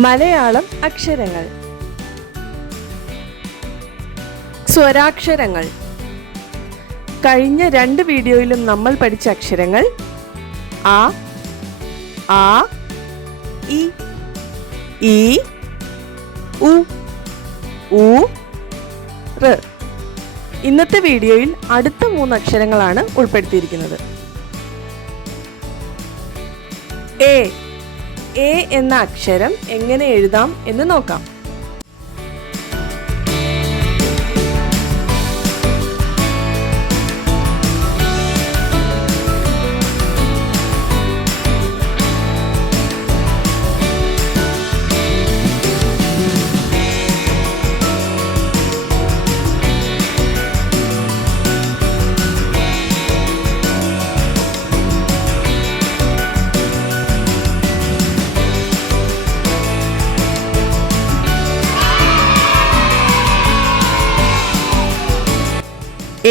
മലയാളം അക്ഷരങ്ങൾ. സ്വരാക്ഷരങ്ങൾ. കഴിഞ്ഞ 2 വീഡിയോയിലും നമ്മൾ പഠിച്ച അക്ഷരങ്ങൾ ആ, ആ, ഇ, ഈ, ഉ, ഊ, ഋ. ഇന്നത്തെ വീഡിയോയിൽ അടുത്ത 3 അക്ഷരങ്ങളാണ് ഉൾപ്പെടുത്തിയിരിക്കുന്നത്. എ എന്ന അക്ഷരം എങ്ങനെ എഴുതാം എന്ന് നോക്കാം.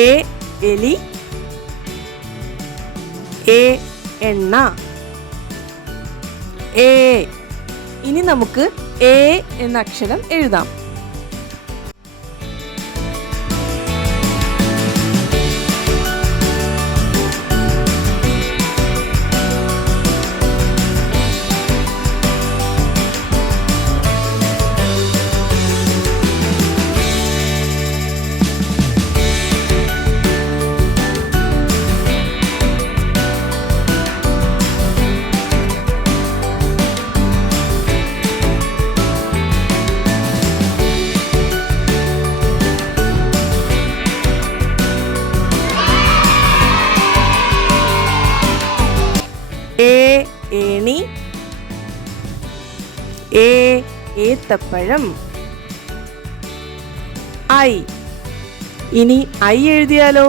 എ എലി, എ എണ്ണ, എ. ഇനി നമുക്ക് എ എന്ന അക്ഷരം എഴുതാം. എ ഏണി, ഏത്തപ്പഴം, ഐ. ഇനി ഐ എഴുതിയാലോ?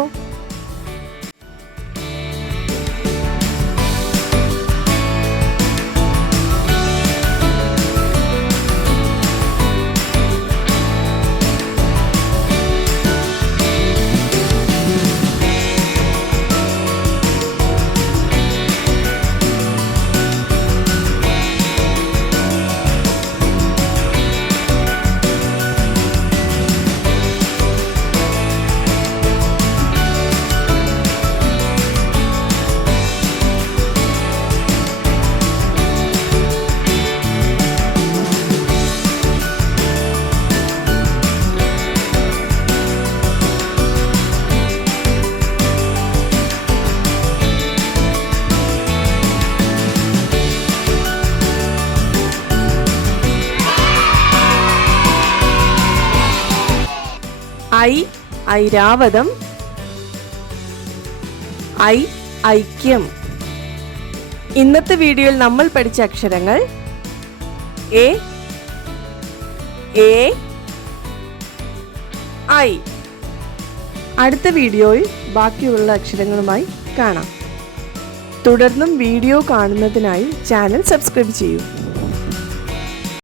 ഐരാവതം, ഐക്യം. ഇന്നത്തെ വീഡിയോയിൽ നമ്മൾ പഠിച്ച അക്ഷരങ്ങൾ എ, ഐ. അടുത്ത വീഡിയോയിൽ ബാക്കിയുള്ള അക്ഷരങ്ങളുമായി കാണാം. തുടർന്നും വീഡിയോ കാണുന്നതിനായി ചാനൽ സബ്സ്ക്രൈബ് ചെയ്യൂ.